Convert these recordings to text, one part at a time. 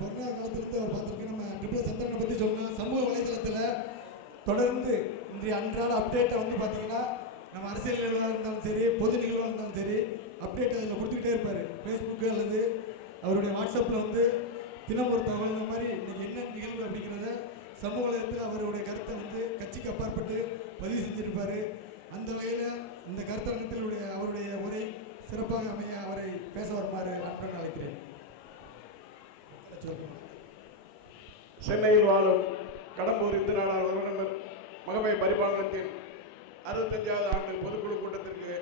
Corona காலத்திலிருந்து அவர் பார்த்துருக்கேன். நம்ம ட்ரிபிள் சந்திரனை பற்றி சொல்லணும். சமூக வலைதளத்தில் தொடர்ந்து இன்றைய அன்றாட அப்டேட்டை வந்து பார்த்தீங்கன்னா நம்ம அரசியல் நிகழ்வாக இருந்தாலும் சரி, பொது நிகழ்வாக இருந்தாலும் சரி, அப்டேட் அதில் கொடுத்துக்கிட்டே இருப்பார். ஃபேஸ்புக்கு அல்லது அவருடைய வாட்ஸ்அப்பில் வந்து தினம் ஒரு தகவல் மாதிரி இன்றைக்கி என்ன நிகழ்வு அப்படிங்கிறத சமூக வலைதளத்தில் அவருடைய கருத்தை வந்து கட்சிக்கு அப்பாற்பட்டு பதிவு செஞ்சிருப்பார். அந்த வகையில் இந்த கருத்தரங்கத்தில் அவருடைய உரை சிறப்பாக அமைய அவரை பேச வருமாறு அன்புடன் அழைக்கிறேன். சென்னையில் வாழும் கடம்பூர் இந்து நாடார் உறவினர் மகமை பரிபாலனத்தின் 65வது ஆண்டு பொதுக்குழு கூட்டத்திற்கு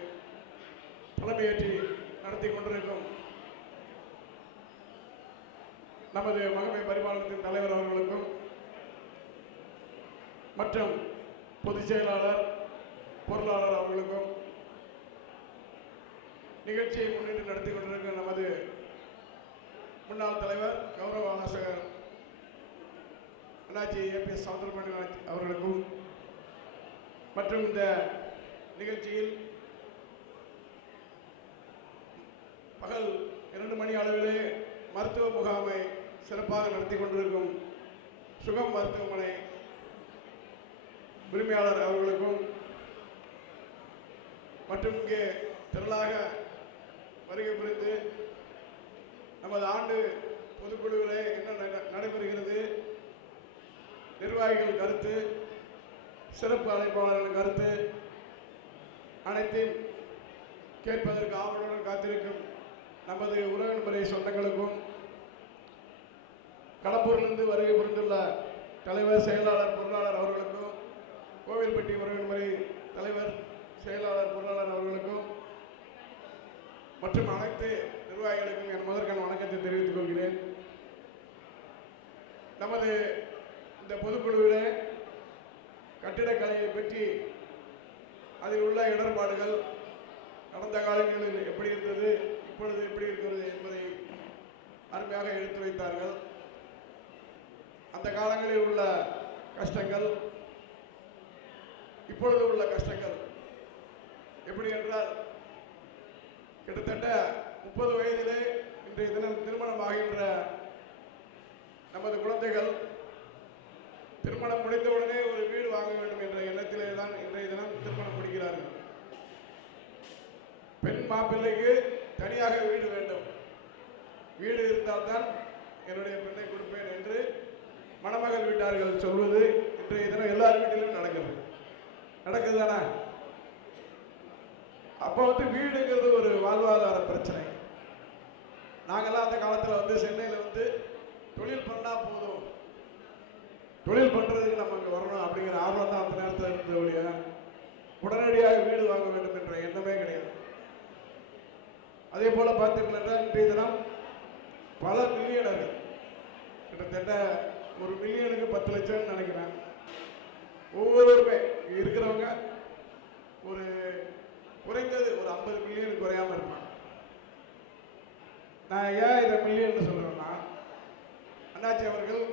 தலைமையேற்றி நடத்தி கொண்டிருக்கும் நமது மகமை பரிபாலனத்தின் தலைவர் அவர்களுக்கும் மற்றும் பொதுச் செயலாளர் பொருளாளர் அவர்களுக்கும் நிகழ்ச்சியை முன்னிட்டு நடத்தி கொண்டிருக்கும் நமது முன்னாள் தலைவர் கௌரவ ஆலோசகர் அண்ணாச்சி ஏபிஎஸ் சௌந்தரபாண்டியன் அவர்களுக்கும் மற்றும் இந்த நிகழ்ச்சியில் பகல் 2 மணி அளவிலே மருத்துவ முகாமை சிறப்பாக நடத்தி கொண்டிருக்கும் சுகம் மருத்துவமனை உரிமையாளர் அவர்களுக்கும் மற்றும் இங்கே திரளாக வருகை புரிந்து நமது ஆண்டு பொதுக்குழுவிலே என்ன நடைபெறுகிறது, நிர்வாகிகள் கருத்து, சிறப்பு அழைப்பாளர்கள் கருத்து அனைத்தையும் கேட்பதற்கு ஆவலுடன் காத்திருக்கும் நமது உறவினரை சொந்தங்களுக்கும், கடம்பூரிலிருந்து வருகை புரிந்துள்ள தலைவர், செயலாளர், பொருளாளர் அவர்களுக்கும், கோவில்பட்டி உறவினரை தலைவர், செயலாளர், பொருளாளர் அவர்களுக்கும் மற்றும் அனைத்து நிர்வாகிகளுக்கும் என் முதற்கண் வணக்கத்தை தெரிவித்துக் கொள்கிறேன். நமது இந்த பொதுக்குழுவிலே கட்டிடக்கலையை பற்றி அதில் உள்ள இடர்பாடுகள் கடந்த காலங்களில் எப்படி இருந்தது, இப்பொழுது எப்படி இருக்கிறது என்பதை அருமையாக எடுத்து வைத்தார்கள். அந்த காலங்களில் உள்ள கஷ்டங்கள், இப்பொழுது உள்ள கஷ்டங்கள் எப்படி என்றால், கிட்டத்தட்ட 30 வயதிலே இன்றைய தினம் திருமணம் ஆகின்ற நமது குழந்தைகள் திருமணம் முடிந்தவுடனே ஒரு வீடு வாங்க வேண்டும் என்ற எண்ணத்திலே தான் இன்றைய தினம் திருமணம் முடிக்கிறார்கள். பெண் மாப்பிள்ளைக்கு தனியாக வீடு வேண்டும், வீடு இருந்தால்தான் என்னுடைய பெண்ணை கொடுப்பேன் என்று மணமகள் வீட்டார்கள் சொல்வது இன்றைய தினம் எல்லார் வீட்டிலும் நடக்குது தானே. அப்போ வந்து வீடுங்கிறது ஒரு வாழ்வாதார பிரச்சனை. நாங்கள்லாம் அந்த காலத்தில் வந்து சென்னையில் வந்து தொழில் பண்ணால் போதும், தொழில் பண்ணுறதுக்கு நம்ம அங்கே வரணும் அப்படிங்கிற ஆர்வம் தான் அந்த நேரத்தில் இருந்தபடிய உடனடியாக வீடு வாங்க வேண்டும் என்ற எண்ணமே கிடையாது. அதே போல் பார்த்தீங்கன்னா இன்றைய தினம் பல மில்லியனர்கள், கிட்டத்தட்ட 1 மில்லியனுக்கு 10 லட்சம்னு நினைக்கிறேன், ஒவ்வொருவருமே இருக்கிறவங்க ஒரு குறைந்தது ஒரு 50 மில்லியன் குறையாம இருப்பாங்க. நான் ஏன் இதை மில்லியன் சொல்றேன்னா, அண்ணாச்சி அவர்கள்,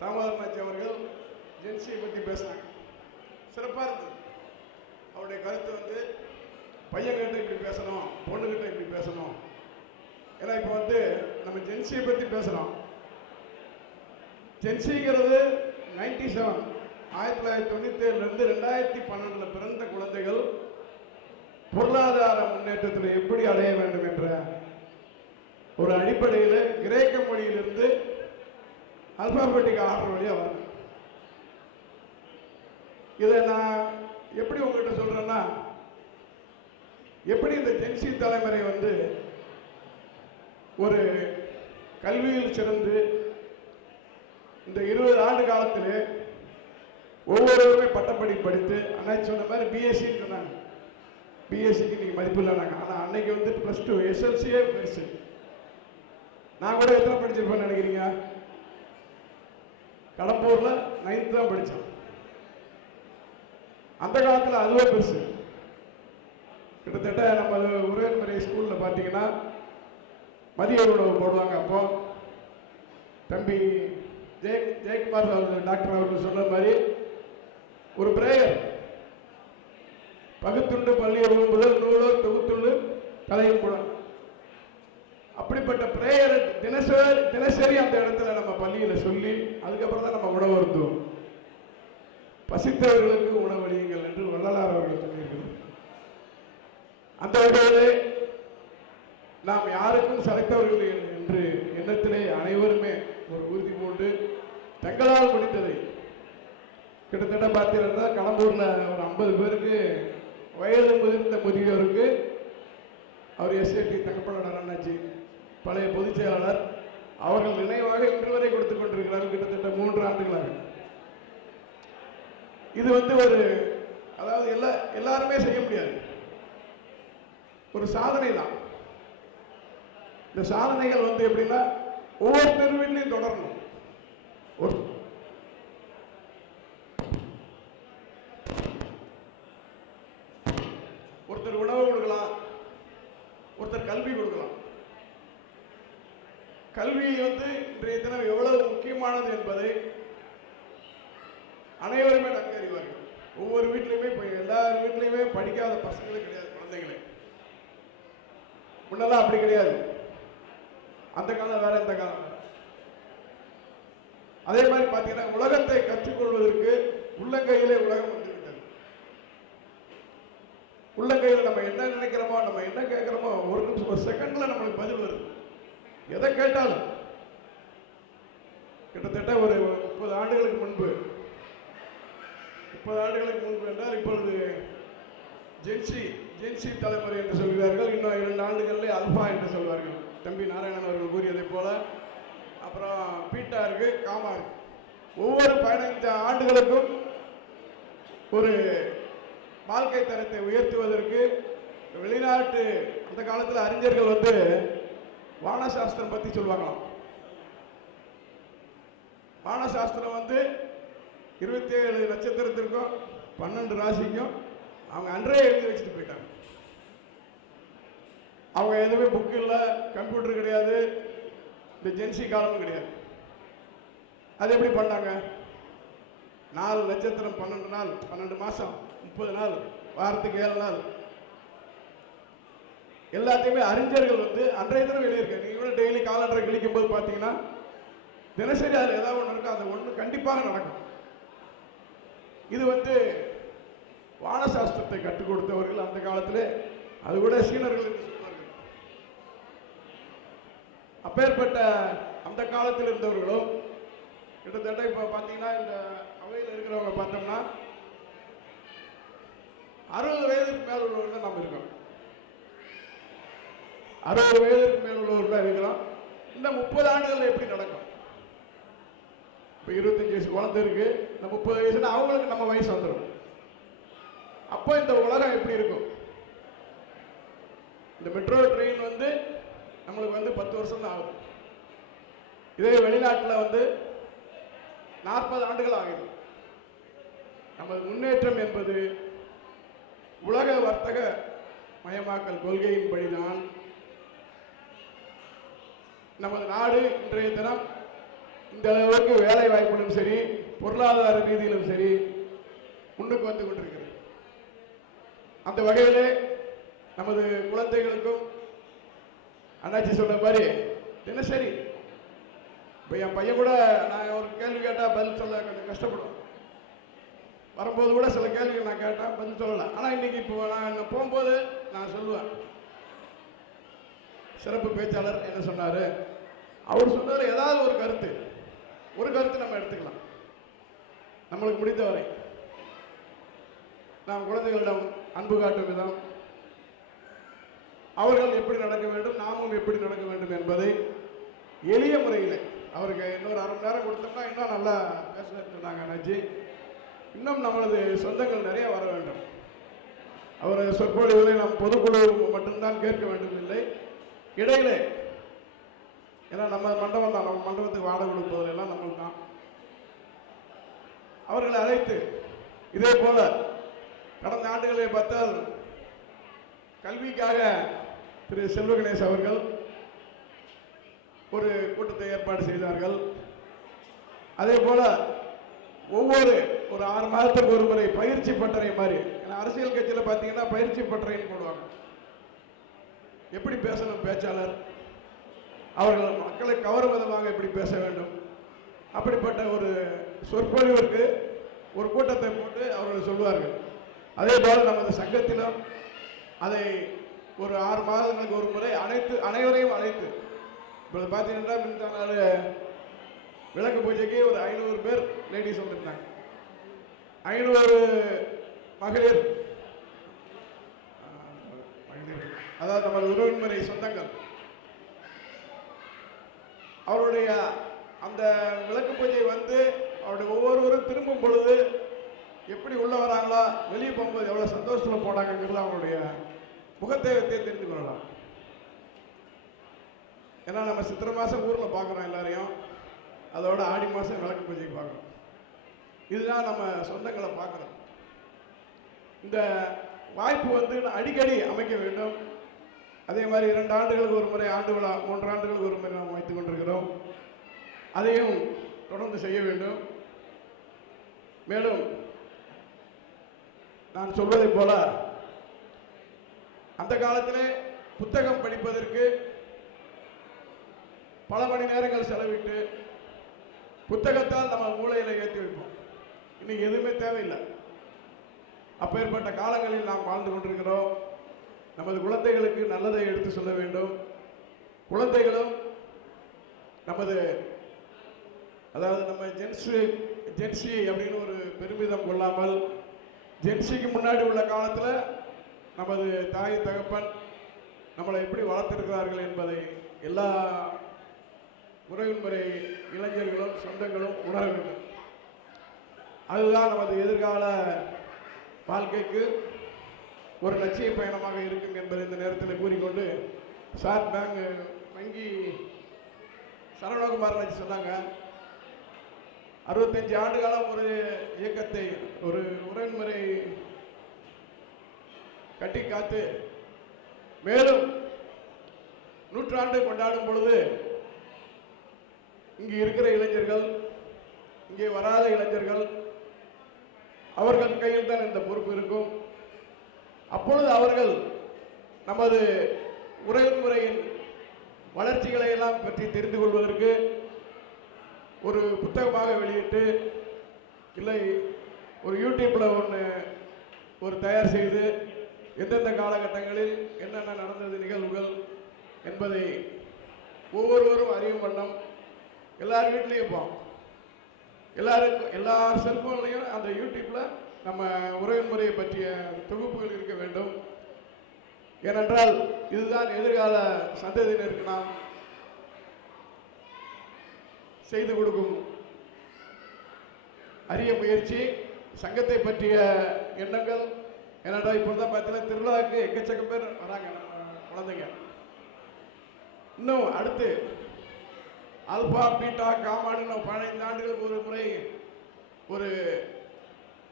தாமோதர் அண்ணாச்சி அவர்கள் ஜென்சியை பற்றி பேசினாங்க, சிறப்பாக இருந்தது. அவருடைய கருத்து வந்து பையன்கிட்ட இப்படி பேசணும், பொண்ணுகிட்ட இப்படி பேசணும். ஏன்னா இப்போ வந்து நம்ம ஜென்சியை பற்றி பேசுகிறோம். ஜென்சிங்கிறது 97 1997 2012 பிறந்த குழந்தைகள் பொருளாதார முன்னேற்றத்தில் எப்படி அடைய வேண்டும் என்ற ஒரு அடிப்படையில் கிரேக்க மொழியிலிருந்து அல்பாபெட்டிக் ஆர்டர் வழியாக வருது. இதை நான் எப்படி உங்ககிட்ட சொல்றேன்னா, எப்படி இந்த ஜென்சி தலைமுறை வந்து ஒரு கல்வியில் சிறந்து இந்த 20 ஆண்டு காலத்திலே ஒவ்வொருவருமே பட்டப்படி படித்து, அன்னைக்கு சொன்ன மாதிரி பிஎஸ்சின்னு சொன்னாங்க, பிஎஸ்சிக்கு நீங்கள் மதிப்பு இல்லைனாங்க. ஆனால் அன்னைக்கு வந்து +2 எஸ்எல்சியே பெருசு. நான் கூட எத்தனை படிச்சிருப்பேன்னு நினைக்கிறீங்க? கடம்பூரில் 9th தான் படித்தோம். அந்த காலத்தில் அதுவே பெருசு. கிட்டத்தட்ட நம்ம உறவினரை ஸ்கூலில் பார்த்தீங்கன்னா மதிய உணவு போடுவாங்க. அப்போ தம்பி ஜெயக்குமார் அவர்கள், டாக்டர் அவர்கள் சொன்ன மாதிரி ஒரு பிரேயர், பகுத்துண்டு பள்ளியை முதல் நூலோர் தொகுத்துண்டு தலையில் கூட, அப்படி இப்படிப்பட்ட பிரேயர் தினசரி அந்த இடத்துல நம்ம பள்ளியில சொல்லி அதுக்கப்புறம் தான் நம்ம உணவு அருந்துவோம். பசித்தவர்களுக்கு உணவளியுங்கள் என்று வள்ளலார் அவர்கள் சொல்லியிருக்கிறார். அந்த வகையிலே நாம் யாருக்கும் சளைத்தவர்கள் என்று எண்ணத்திலே அனைவருமே ஒரு உறுதி போட்டு தங்களால் முடிந்ததை கிட்டத்தட்ட பார்த்தீங்கன்னா கடம்பூர்ல ஒரு 50 பேருக்கு வயது முதிர்ந்த முதியோருக்கு அவர் எஸ்ஏடி தங்கப்பனார் அண்ணாச்சி பழைய பொதுச் செயலாளர் அவர்கள் நினைவாக இன்று வரை கொடுத்துக் கொண்டிருக்கிறார்கள். கிட்டத்தட்ட 3 ஆண்டுகளாக. இது ஒரு அதாவது எல்லாருமே செய்ய முடியாது, ஒரு சாதனை தான். இந்த சாதனைகள் எப்படின்னா ஒவ்வொரு தெருவிலையும் தொடரணும். ஒருத்தர் உணவு கொடுக்கலாம், ஒருத்தர் கல்வி கொடுக்கலாம். கல்வி இன்றைய தினம் எவ்வளவு முக்கியமானது என்பதை அனைவருமே நன்கு அறிவார்கள். ஒவ்வொரு வீட்லையுமே எல்லார் வீட்லையுமே படிக்காத பசங்களே கிடையாது, குழந்தைகளே. முன்னெல்லாம் அப்படி கிடையாது. அந்த காலம் வேற, இந்த காலம் வேற. அதே மாதிரி பார்த்தீங்கன்னா உலகத்தை கற்றுக்கொள்வதற்கு உள்ளங்கையிலே உலகம் வந்துவிட்டது. உள்ளங்கையில் நம்ம என்ன நினைக்கிறோமோ, நம்ம என்ன கேட்கிறோமோ, ஒரு நிமிஷம், ஒரு செகண்ட்ல நம்மளுக்கு பதில் வருது. எதை கேட்டாலும். கிட்டத்தட்ட ஒரு 30 ஆண்டுகளுக்கு முன்பு என்றால் இப்பொழுது ஜென்சி தலைமுறை என்று சொல்கிறார்கள். இன்னும் 2 ஆண்டுகளிலே அல்பா என்று சொல்வார்கள். தம்பி நாராயணன் அவர்கள் கூறியதை போல. அப்புறம் பீட்டா இருக்கு, காமா இருக்கு. ஒவ்வொரு 15 ஆண்டுகளுக்கும் ஒரு வாழ்க்கை தரத்தை உயர்த்துவதற்கு வெளிநாட்டு அந்த காலத்தில் அறிஞர்கள் வானசாஸ்திரம் பத்தி சொல்லுவாங்களாம். வானசாஸ்திரம் 27 நட்சத்திரத்திற்கும் 12 ராசிக்கும் அவங்க அன்றே எழுதி வச்சுட்டு போயிட்டாங்க. அவங்க எதுவுமே புக் இல்லை, கம்ப்யூட்டர் கிடையாது, இந்த ஜென்சி காலமும் கிடையாது. அது எப்படி பண்ணாங்க? 4 நட்சத்திரம் 12 நாள், 12 மாசம், 30 நாள், வாரத்துக்கு 7 நாள், எல்லாத்தையுமே அறிஞர்கள் அன்றைய தினம் எழுதியிருக்காங்க. நீங்க கூட டெய்லி காலண்டரை கிழிக்கும் போது பார்த்தீங்கன்னா தினசரி அதில் ஏதாவது ஒன்று இருக்கும், அது ஒன்று கண்டிப்பாக நடக்கும். இது வானசாஸ்திரத்தை கற்றுக் கொடுத்தவர்கள் அந்த காலத்திலே, அது கூட சீனர்கள் என்று சொல்வார்கள். அப்பேற்பட்ட அந்த காலத்தில் இருந்தவர்களும் கிட்டத்தட்ட இப்ப பார்த்தீங்கன்னா இந்த அவையில் இருக்கிறவங்க பார்த்தோம்னா 60 வயதுக்கு மேல் உள்ளவர்கள் நம்ம இருக்கோம். 60 வயதுக்கு மேல் உள்ளவர்கள் இருக்கிறோம். இந்த 30 ஆண்டுகள் எப்படி நடக்கும்? இப்போ 25 வயசு குழந்தை இருக்கு, இந்த 30 வயசுல அவங்களுக்கு நம்ம வயசு வந்துடும். அப்போ இந்த உலகம் எப்படி இருக்கும்? இந்த மெட்ரோ ட்ரெயின் நம்மளுக்கு 10 வருஷம் தான் ஆகுது. இதே வெளிநாட்டில் 40 ஆண்டுகள் ஆகுது. நமது முன்னேற்றம் என்பது உலக வர்த்தக மயமாக்கல் கொள்கையின்படிதான் நமது நாடு இன்றைய தினம் இந்த அளவுக்கு வேலை வாய்ப்பிலும் சரி, பொருளாதார ரீதியிலும் சரி முன்னுக்கு வந்து கொண்டிருக்கிறது. அந்த வகையிலே நமது குழந்தைகளுக்கும் அண்ணாச்சி சொன்ன மாதிரி தினசரி இப்போ என் பையன் கூட நான் ஒரு கேள்வி கேட்டால் பதில் சொல்ல கொஞ்சம் கஷ்டப்படும். வரும்போது கூட சில கேள்விகள் நான் கேட்டேன், பதில் சொல்லலை. ஆனால் இன்னைக்கு இப்போ நான் போகும்போது நான் சொல்லுவேன். சிறப்பு பேச்சாளர் என்ன சொன்னார்? அவர் சொன்னார், ஏதாவது ஒரு கருத்து நம்ம எடுத்துக்கலாம். நம்மளுக்கு முடிந்தவரை நாம் குழந்தைகளிடம் அன்பு காட்டும் விதம், அவர்கள் எப்படி நடக்க வேண்டும், நாமும் எப்படி நடக்க வேண்டும் என்பதை எளிய முறையில் அவருக்கு இன்னொரு 1/2 மணி நேரம் கொடுத்தோம்னா இன்னும் நல்லா பேச சொன்னாங்க அண்ணாச்சி. இன்னும் நம்மளது சொந்தங்கள் நிறைய வர வேண்டும். அவர் சொற்பொழிவுகளை நாம் பொதுக்குழு மட்டும்தான் கேட்க வேண்டும் இல்லை, இடையிலே, ஏன்னா நம்ம மண்டபம் தான், நம்ம மண்டபத்துக்கு வாடகை கொடுப்பதெல்லாம் நம்மளுக்கு தான். அவர்களை அழைத்து இதே போல கடந்த ஆண்டுகளை பார்த்தால் கல்விக்காக திரு செல்வகணேஷ் அவர்கள் ஒரு கூட்டத்தை ஏற்பாடு செய்தார்கள். அதே போல ஒவ்வொரு ஒரு 6 மாதத்துக்கு ஒரு முறை பயிற்சி பட்டறை மாதிரி, அரசியல் கட்சியில் பார்த்தீங்கன்னா பயிற்சி பட்டறைன்னு போடுவாங்க. எப்படி பேசணும் பேச்சாளர், அவர்கள் மக்களை கவரும் விதமாக எப்படி பேச வேண்டும், அப்படிப்பட்ட ஒரு சொற்பொழிவிற்கு ஒரு கூட்டத்தை போட்டு அவர்கள் சொல்வார்கள். அதே போல் நமது சங்கத்திலும் அதை ஒரு 6 மாதங்களுக்கு ஒரு முறை அனைவரையும் அழைத்து, இப்போ பார்த்தீங்கன்னா முந்தா நாள் விளக்கு பூஜைக்கு ஒரு 500 பேர் லேடிஸ் வந்திருந்தாங்க. 500 மகளிர், அதாவது நமது உறவின்முறை சொந்தங்கள், அவருடைய அந்த விளக்கு பூஜை வந்து அவருடைய ஒவ்வொருவரும் திரும்பும் பொழுது எப்படி உள்ள வராங்களா, வெளியே போகும்போது எவ்வளோ சந்தோஷத்தில் போனாங்கிறது அவங்களுடைய முகத்தேவத்தை தெரிந்து கொள்ளலாம். ஏன்னா நம்ம சித்திரை மாதம் ஊரில் பார்க்குறோம் எல்லாரையும், அதோட ஆடி மாதம் விளக்கு பூஜைக்கு பார்க்குறோம். இதுதான் நம்ம சொந்தங்களை பார்க்குறோம். இந்த வாய்ப்பு வந்து அடிக்கடி அமைக்க வேண்டும். அதே மாதிரி 2 ஆண்டுகளுக்கு ஒரு முறை ஆண்டு விழா, 3 ஆண்டுகளுக்கு ஒரு முறை நாம் வைத்துக் கொண்டிருக்கிறோம். அதையும் தொடர்ந்து செய்ய வேண்டும். மேலும் நான் சொல்வதை போல அந்த காலத்திலே புத்தகம் படிப்பதற்கு பல மணி நேரங்கள் செலவிட்டு புத்தகத்தால் நம்ம மூளையில ஏற்றி வைப்போம். இன்னைக்கு எதுவுமே தேவையில்லை. அப்பேற்பட்ட காலங்களில் நாம் வாழ்ந்து கொண்டிருக்கிறோம். நமது குழந்தைகளுக்கு நல்லதை எடுத்து சொல்ல வேண்டும். குழந்தைகளும் நமது, அதாவது நம்ம ஜென்சி அப்படின்னு ஒரு பெருமிதம் கொள்ளாமல், ஜென்சிக்கு முன்னாடி உள்ள காலத்தில் நமது தாய் தகப்பன் நம்மளை எப்படி வளர்த்திருக்கிறார்கள் என்பதை எல்லா உறவின்முறை இளைஞர்களும் சொந்தங்களும் உணர வேண்டும். அதுதான் நமது எதிர்கால வாழ்க்கைக்கு ஒரு லட்சிய பயணமாக இருக்கும் என்பதை இந்த நேரத்தில் கூறிக்கொண்டு, சார் பேங்க் வங்கி சரவணகுமார் வச்சு சொன்னாங்க, 65 ஆண்டு காலம் ஒரு இயக்கத்தை, ஒரு உறவின்முறை கட்டி காத்து மேலும் 100 ஆண்டு கொண்டாடும் பொழுது இங்கே இருக்கிற இளைஞர்கள், இங்கே வராத இளைஞர்கள், அவர்கள் கையில் தான் இந்த பொறுப்பு இருக்கும். அப்பொழுது அவர்கள் நமது உறவின்முறையின் வளர்ச்சிகளை எல்லாம் பற்றி தெரிந்து கொள்வதற்கு ஒரு புத்தகமாக வெளியிட்டு, இல்லை ஒரு யூடியூப்ல ஒரு தயார் செய்து எந்தெந்த காலகட்டங்களில் என்னென்ன நடந்தது நிகழ்வுகள் என்பதை ஒவ்வொருவரும் அறியும் வண்ணம் எல்லார் வீட்லேயும் இருப்போம். எல்லாருக்கும் எல்லா செல்போன்லையும் அந்த யூடியூப்ல நம்ம உறவின்முறையை பற்றிய தொகுப்புகள் இருக்க வேண்டும். ஏனென்றால் இதுதான் எதிர்கால சந்ததியினருக்கு நாம் செய்து கொடுக்கும் அரிய முயற்சி. சங்கத்தை பற்றிய எண்ணங்கள், ஏனென்றால் இப்போ தான் பார்த்தீங்கன்னா திருவிழாவுக்கு எக்கச்சக்கம் பேர் வராங்க குழந்தைங்க. இன்னும் அடுத்து ஆல்பா பீட்டா காமான்னு 15 ஆண்டுகளுக்கு ஒரு முறை ஒரு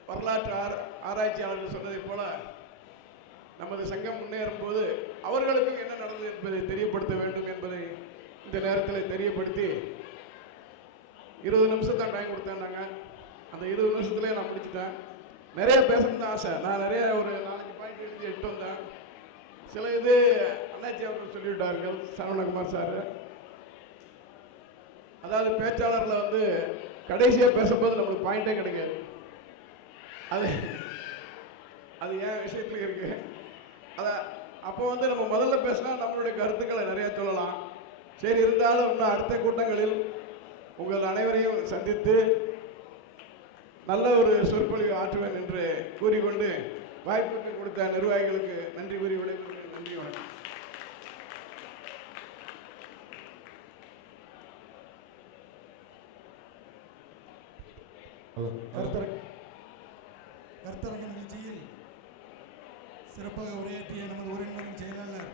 வரலாற்று ஆராய்ச்சியாளர்கள் சொன்னதை போல நமது சங்கம் முன்னேறும் போது அவர்களுக்கும் என்ன நடந்தது என்பதை தெரியப்படுத்த வேண்டும் என்பதை இந்த நேரத்தில் தெரியப்படுத்தி, 20 நிமிஷம் தான் டைம் கொடுத்தேன்னாங்க. அந்த 20 நிமிஷத்துலேயே நான் முடிச்சுட்டேன். நிறைய பேசணும்னு ஆசை. நான் நிறைய ஒரு 4-5 பாயிண்ட் எழுதி எடுத்து வந்தேன். சில இது அண்ணாச்சி அவர்கள் சொல்லிவிட்டார்கள், சரவணகுமார் சார். அதாவது பேச்சாளர்களை வந்து கடைசியாக பேசும்போது நம்மளுக்கு பாயிண்டே கிடைக்காது. அது ஏன் விஷயத்துல இருக்கு. அப்போ வந்து நம்ம முதல்ல பேசினா நம்மளுடைய கருத்துக்களை நிறைய சொல்லலாம். சரி, இருந்தாலும் இன்னும் அடுத்த கூட்டங்களில் உங்கள் அனைவரையும் சந்தித்து நல்ல ஒரு சொற்பொழிவு ஆற்றுவேன் என்று கூறிக்கொண்டு வாய்ப்புக்கு கொடுத்த நிர்வாகிகளுக்கு நன்றி கூறி விடைபெறுகிறேன். நன்றி, வணக்கம். கருத்தரங்க நிகழ்ச்சியில் சிறப்பாக உரையாற்றிய நமது உறவின்முறையின் செயலாளர்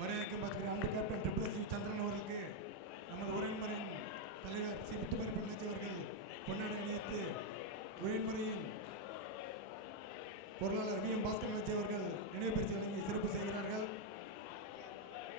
மரியாதைக்கு பார்க்கிற அன்பு கேப்டன் ட்ரிபிள் சந்திரன் அவர்களுக்கு நமது உறவின்முறையின் தலைவர் சி முத்துமாரி பொன்னாச்சி அவர்கள் பொன்னாடை அணிவித்து உறவின்முறையின் பொருளாளர் வி எம் பாஸ்கர் அவர்கள் நினைவு பரிசு வழங்கி சிறப்பு செய்கிறார்கள்.